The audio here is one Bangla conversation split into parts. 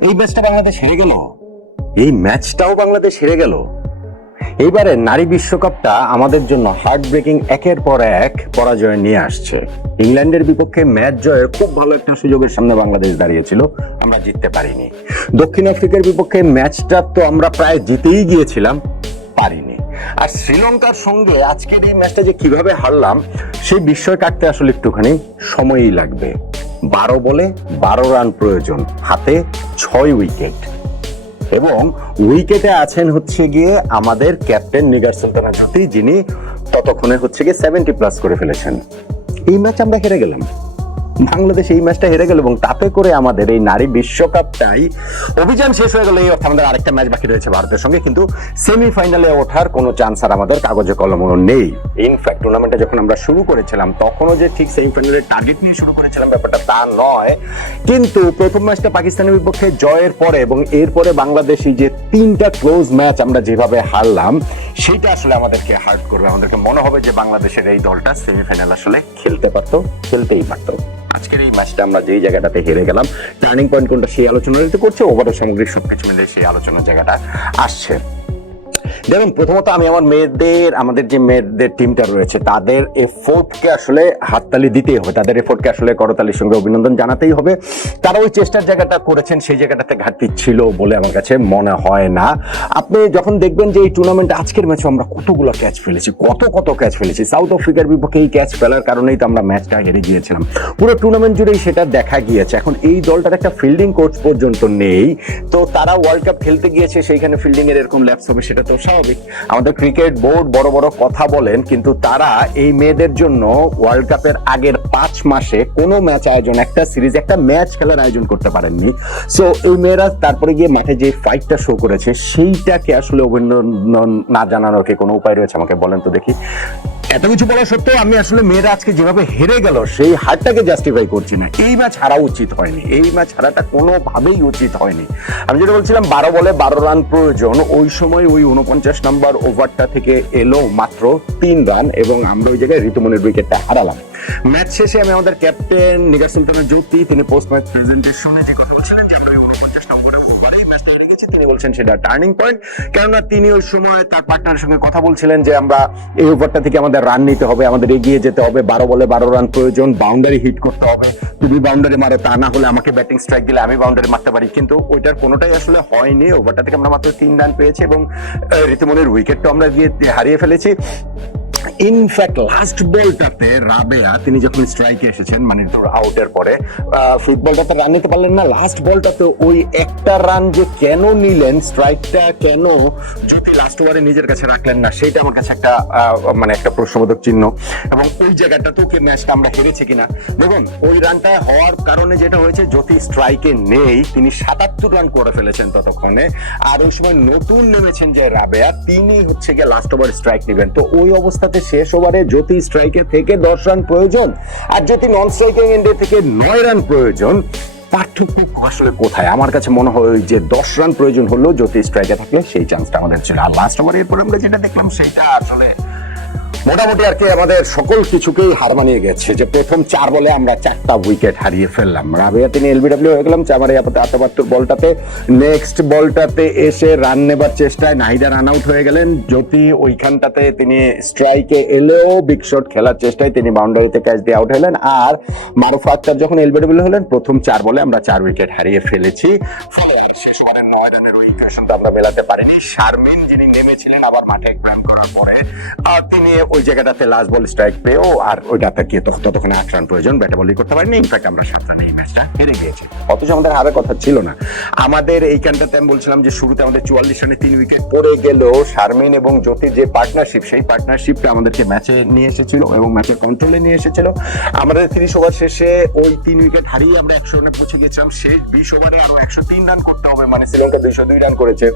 এই ম্যাচটা বাংলাদেশ হেরে গেল, এই ম্যাচটাও বাংলাদেশ হেরে গেল। এইবারে নারী বিশ্বকাপটা আমাদের জন্য হার্ট ব্রেকিং একের পর এক পরাজয় নিয়ে আসছে। ইংল্যান্ডের বিপক্ষে ম্যাচ জয়ের খুব ভালো একটা সুযোগের সামনে বাংলাদেশ দাঁড়িয়েছিল, আমরা জিততে পারিনি। দক্ষিণ আফ্রিকার বিপক্ষে ম্যাচটা তো আমরা প্রায় জিতেই গিয়েছিলাম, পারিনি। আর শ্রীলঙ্কার সঙ্গে আজকের এই ম্যাচটা যে কিভাবে হারলাম সেই বিস্ময় কাটতে আসলে একটুখানি সময়ই লাগবে। 12 বলে 12 রান প্রয়োজন, হাতে 6 উইকেট, এবং উইকেটে আছেন হচ্ছে গিয়ে আমাদের ক্যাপ্টেন নিগার সুলতানা জ্যোতি, যিনি ততক্ষণে হচ্ছে গিয়ে 70+ করে ফেলেছেন। এই ম্যাচ আমরা হেরে গেলাম, বাংলাদেশ এই ম্যাচটা হেরে গেল, এবং তাতে করে আমাদের এই নারী বিশ্বকাপটাই অভিযান শেষ হয়ে গেল। এই অর্থে আমাদের আরেকটা ম্যাচ বাকি রয়েছে ভারতের সঙ্গে, কিন্তু সেমিফাইনালে ওঠার কোনো চান্স আর আমাদের কাগজে কলমও নেই। ইনফ্যাক্ট টুর্নামেন্টটা যখন আমরা শুরু করেছিলাম তখনও যে ঠিক সেমিফাইনালের টার্গেট নিয়ে শুরু করেছিলাম ব্যাপারটা তা নয়, কিন্তু প্রথম ম্যাচটা পাকিস্তানের বিপক্ষে জয়ের পরে এবং এরপরে বাংলাদেশি যে 3টা ক্লোজ ম্যাচ আমরা যেভাবে হারলাম, সেটা আসলে আমাদেরকে হার্ট করবে। আমাদেরকে মনে হবে যে বাংলাদেশের এই দলটা সেমিফাইনাল আসলে খেলতে পারতো, খেলতেই পারতো। আজকের এই ম্যাচটা আমরা যেই জায়গাটাতে হেরে গেলাম, টার্নিং পয়েন্ট কোনটা সেই আলোচনাটা করছে, ওভারঅল সামগ্রিক সবকিছু মিলে সেই আলোচনার জায়গাটা আসছে। দেখুন, প্রথমত আমি আমাদের যে মেয়েদের টিমটা রয়েছে তাদের এফোর্টকে আসলে হাততালি দিতেই হবে, তাদের এফোর্টকে আসলে করতালির সঙ্গে অভিনন্দন জানাতেই হবে। তারা ওই চেষ্টার জায়গাটা করেছেন, সেই জায়গাটাতে ঘাটতি ছিল বলে আমার কাছে মনে হয় না। আপনি যখন দেখবেন যে এই টুর্নামেন্টে আজকের ম্যাচে আমরা কতগুলো ক্যাচ ফেলেছি, কত ক্যাচ ফেলেছি, সাউথ আফ্রিকার বিপক্ষে এই ক্যাচ ফেলার কারণেই তো আমরা ম্যাচটা হেরে গিয়েছিলাম। পুরো টুর্নামেন্ট জুড়েই সেটা দেখা গিয়েছে। এখন এই দলটার একটা ফিল্ডিং কোচ পর্যন্ত নেই, তো তারা ওয়ার্ল্ড কাপ খেলতে গিয়েছে, সেইখানে ফিল্ডিং এর এরকম ল্যাপস হবে, সেটা তো স্বাভাবিক। আমাদের ক্রিকেট বোর্ড বড় বড় কথা বলেন, কিন্তু তারা এই মেয়েদের জন্য ওয়ার্ল্ড কাপের আগের 5 মাসে কোনো ম্যাচ আয়োজন, একটা সিরিজ, একটা ম্যাচ খেলার আয়োজন করতে পারেননি। সো এই মেয়েরা তারপরে গিয়ে মাঠে যে ফাইটটা শো করেছে, সেইটাকে আসলে অভিনন্দন না জানানোর কি কোনো উপায় রয়েছে? আমাকে বলেন তো দেখি। এত কিছু বলা সত্ত্বেও আমি আসলে মেয়েরা আজকে যেভাবে হেরে গেল সেই হারটাকে জাস্টিফাই করছি না। এই ম্যাচ হারা উচিত হয়নি, এই ম্যাচ হারাটা কোনোভাবেই উচিত হয়নি। আমি যেটা বলছিলাম 12 বলে 12 রান প্রয়োজন, ওই সময় ওই 49 নম্বর ওভারটা থেকে এলো মাত্র 3 রান, এবং আমরা ওই জায়গায় ঋতুমনির উইকেটটা হারালাম। ম্যাচ শেষে আমি আমাদের ক্যাপ্টেন নিগার সুলতানা জ্যোতি, তিনি পোস্ট ম্যাচ প্রেজেন্টেশনে যে কথা বলছিলেন যে আমরা 49 নম্বরে ওভারেই ম্যাচটা হেরে গেছি, তিনি বলছেন সেটা টার্নিং পয়েন্ট। কেননা তিনি ওই সময় তার পার্টনারের সঙ্গে কথা বলছিলেন যে আমরা এই ওভারটা থেকে আমাদের রান নিতে হবে, আমাদের এগিয়ে যেতে হবে, 12 বলে 12 রান প্রয়োজন, বাউন্ডারি হিট করতে হবে, তুমি বাউন্ডারি মারো, তা না হলে আমাকে ব্যাটিং স্ট্রাইক দিলে আমি বাউন্ডারি মারতে পারি। কিন্তু ওইটার কোনোটাই আসলে হয়নি। ওভারটা থেকে আমরা মাত্র 3 রান পেয়েছি, এবং ঋতুমনির উইকেটটা আমরা হারিয়ে ফেলেছি। ইনফ্যাক্ট লাস্ট বলটাতে রাবেয়া, তিনি যখন স্ট্রাইকে এসেছেন, মানে তোর আউটের পরে ফিফথ বলটাতে রান নিতে পারলেন না, লাস্ট বলটাতে ওই একটা রান যে কেন নিলেন, স্ট্রাইকটা কেন যদি লাস্ট ওভারে নিজের কাছে রাখলেন না, সেটা আমার কাছে একটা মানে একটা প্রশ্নবোধক চিহ্ন। এবং ওই জায়গাটা তো কে ম্যাচটা আমরা হেরেছি কিনা, দেখুন ওই রানটা হওয়ার কারণে যেটা হয়েছে, জ্যোতি স্ট্রাইকে নেই, তিনি 77 রান করে ফেলেছেন ততক্ষণে। আর ওই সময় নতুন নেমেছেন যে রাবেয়া, তিনি হচ্ছে গিয়ে লাস্ট ওভার স্ট্রাইক নেবেন। তো ওই অবস্থাতে শেষ ওভারে জ্যোতি স্ট্রাইকে থেকে 10 রান প্রয়োজন, আর জ্যোতি নন স্ট্রাইকিং এন্ডে থেকে 9 রান প্রয়োজন। পার্থক্য আসলে কোথায়? আমার কাছে মনে হয় যে 10 রান প্রয়োজন হলো জ্যোতি স্ট্রাইকে থাকলে সেই চান্সটা আমাদের ছিল। আর লাস্ট ওভারের পরে আমরা যেটা দেখলাম, সেটা আসলে মোটামুটি আর কি আমাদের সকল কিছুকেই হার মানিয়ে গেছে। যে প্রথম 4 বলে আমরা 4টা উইকেট হারিয়ে ফেললাম। রাবেয়া তিনি এলবিডব্লিউ হয়ে গেলাম 78 বলটাতে। নেক্সট বলটাতে এসে রান নেবার চেষ্টায় নাহিদা রান আউট হয়ে গেলেন। জ্যোতি ওইখানটাতে তিনি স্ট্রাইকে এলেও বিগ শট খেলার চেষ্টায় তিনি বাউন্ডারিতে ক্যাচ দিয়ে আউট হলেন। আর মারুফা আক্তার যখন এলবিডব্লিউ হলেন, প্রথম 4 বলে আমরা 4 উইকেট হারিয়ে ফেলেছি। শেষ ওভারে 9 রানের ওই ইকুয়েশনটা আমরা মেলাতে পারিনি। শারমিন যিনি নেমেছিলেন আবার মাঠে ক্রাইম করার পরে, তিনি ওই জায়গাটাতে লাস্ট বল স্ট্রাইক পেয়েও, আর ওইটাতে কি ততক্ষণে 8 রান প্রয়োজন, ব্যাটে বলই করতে পারিনি। ইনফ্যাক্ট আমরা 7 রানে এই ম্যাচটা হেরে গিয়েছি, অথচ আমাদের হারের কথা ছিল না। আমাদের এইখানটাতে আমি বলছিলাম যে শুরুতে আমাদের 44 রানে 3 উইকেট পড়ে গেলেও শারমিন এবং জ্যোতির যে পার্টনারশিপ, সেই পার্টনারশিপটা আমাদেরকে ম্যাচে নিয়ে এসেছিল এবং ম্যাচের কন্ট্রোলে নিয়ে এসেছিল। আমাদের 30 ওভার শেষে ওই 3 উইকেট হারিয়ে আমরা 100 রানে পৌঁছে গেছিলাম। শেষ 20 ওভারে আরো 103 রান করতে হবে, মানে শ্রীলঙ্কা 202 রান করেছে।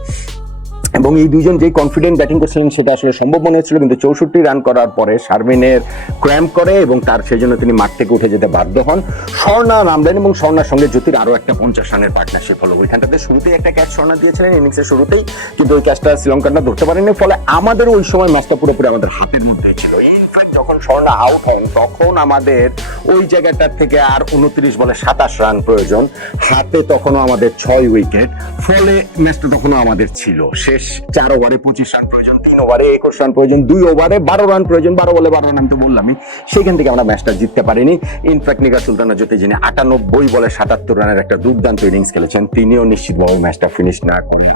এবং এই দুইজন যে কনফিডেন্ট ব্যাটিং করছিলেন সেটা আসলে সম্ভব মনে হচ্ছিল, কিন্তু 64 রান করার পরে শারমিনের ক্র্যাম্প করে এবং তার সেই জন্য তিনি মাঠ থেকে উঠে যেতে বাধ্য হন। স্বর্ণা নামলেন এবং স্বর্ণার সঙ্গে জ্যোতির আরো একটা 50 রানের পার্টনারশিপ হলো। ওইখানটাতে শুরুতেই একটা ক্যাচ স্বর্ণা দিয়েছিলেন ইনিংসের শুরুতেই, কিন্তু ওই ক্যাচটা শ্রীলঙ্কানরা ধরতে পারেনি। ফলে আমাদের ওই সময় ম্যাচটা পুরোপুরি আমাদের হাতের মধ্যে ছিল। ইনফ্যাক্ট যখন স্বর্ণা আউট হন তখন আমাদের ওই জায়গাটার থেকে আর 29 বলে 27 রান প্রয়োজন, হাতে তখনও আমাদের 6 উইকেট, ফলে ম্যাচটা তখনও আমাদের ছিল শেষ 4 ওভারে 25 রান প্রয়োজন, 3 ওভারে 21 রান প্রয়োজন, 2 ওভারে 12 রান প্রয়োজন, 12 বলে 12 রান আমি তো বললামই। সেখান থেকে আমরা ম্যাচটা জিততে পারিনি। ইনফ্যাক্ট নিগার সুলতানা জ্যোতি যিনি 98 বলে 77 রানের একটা দুর্দান্ত ইনিংস খেলেছেন, তিনিও নিশ্চিতভাবে ম্যাচটা ফিনিশ না করে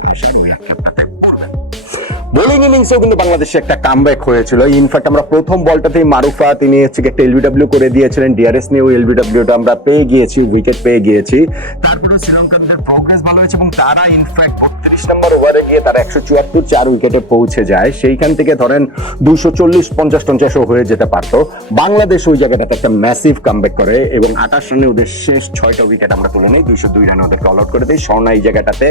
বোলিং ইনিংসেও কিন্তু বাংলাদেশে একটা কামব্যাক হয়েছিল। ইনফ্যাক্ট আমরা প্রথম বলটাতেই মারুফা তিনি হচ্ছে একটা এলবিডব্লিউ করে দিয়েছিলেন, ডিআরএস নিয়েও এলবিডব্লিউটা আমরা পেয়ে গিয়েছি, উইকেট পেয়ে গিয়েছি। তারপরে শ্রীলঙ্কানদের প্রোগ্রেস ভালো হয়েছে এবং তারা ইনফ্যাক্ট 32 নম্বর ওভারে গিয়ে তারা 174 4 উইকেটে পৌঁছে যায়। সেইখান থেকে ধরেন 240 50 হয়ে যেতে পারতো। বাংলাদেশ ওই জায়গাটাতে একটা ম্যাসিভ কামব্যাক করে এবং 28 রানে ওদের শেষ 6টা উইকেট আমরা তুলে নিই, 202 রানে ওদেরকে অল আউট করে দেয়। স্বর্ণা এই জায়গাটাতে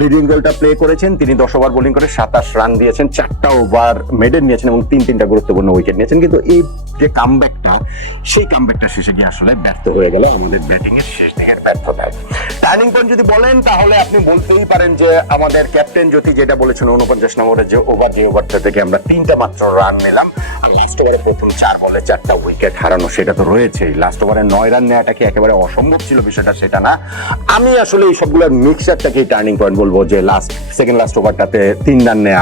লিডিং রোলটা প্লে করেছেন, তিনি 10 ওভার বোলিং করে 27 রান দিয়েছেন, 4টা ওভার মেডেন নিয়েছেন এবং 3টা গুরুত্বপূর্ণ উইকেট নিয়েছেন। কিন্তু এই যে কামব্যাকটা, সেই কামব্যাকটা শেষে গিয়ে আসলে ব্যর্থ হয়ে গেল আমাদের ব্যাটিং এর শেষ দিকের ব্যর্থতায়। টার্নিং পয়েন্ট যদি বলেন তাহলে আপনি বলতেই পারেন যে আমাদের ক্যাপ্টেন জ্যোতি যেটা বলেছেন 49 নম্বরের যে ওভারটা থেকে আমরা 3টা মাত্র রান নিলাম, আর লাস্ট ওভারে প্রথম 4 বলে 4টা উইকেট হারানো, সেটা তো রয়েছেই। লাস্ট ওভারে 9 রান নেওয়াটা কি একেবারে অসম্ভব ছিল বিষয়টা? সেটা না। আমি আসলে এই সবগুলোর মিক্সচারটাকে টার্নিং পয়েন্ট বলবো, যে সেকেন্ড লাস্ট ওভারটাতে 3 রান নেওয়া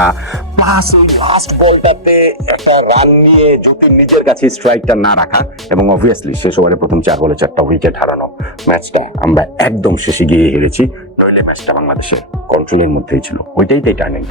প্লাস এই লাস্ট বলটাতে একটা রান নিয়ে জ্যোতির নিজের কাছে স্ট্রাইকটা না রাখা এবং অবভিয়াসলি শেষ ওভারে প্রথম 4 বলে 4টা উইকেট হারানো। ম্যাচটা আমরা একদম শেষে গিয়ে হেরেছি, নইলে ম্যাচটা বাংলাদেশের কন্ট্রোলের মধ্যেই ছিল। ওইটাই তাই টার্নিং।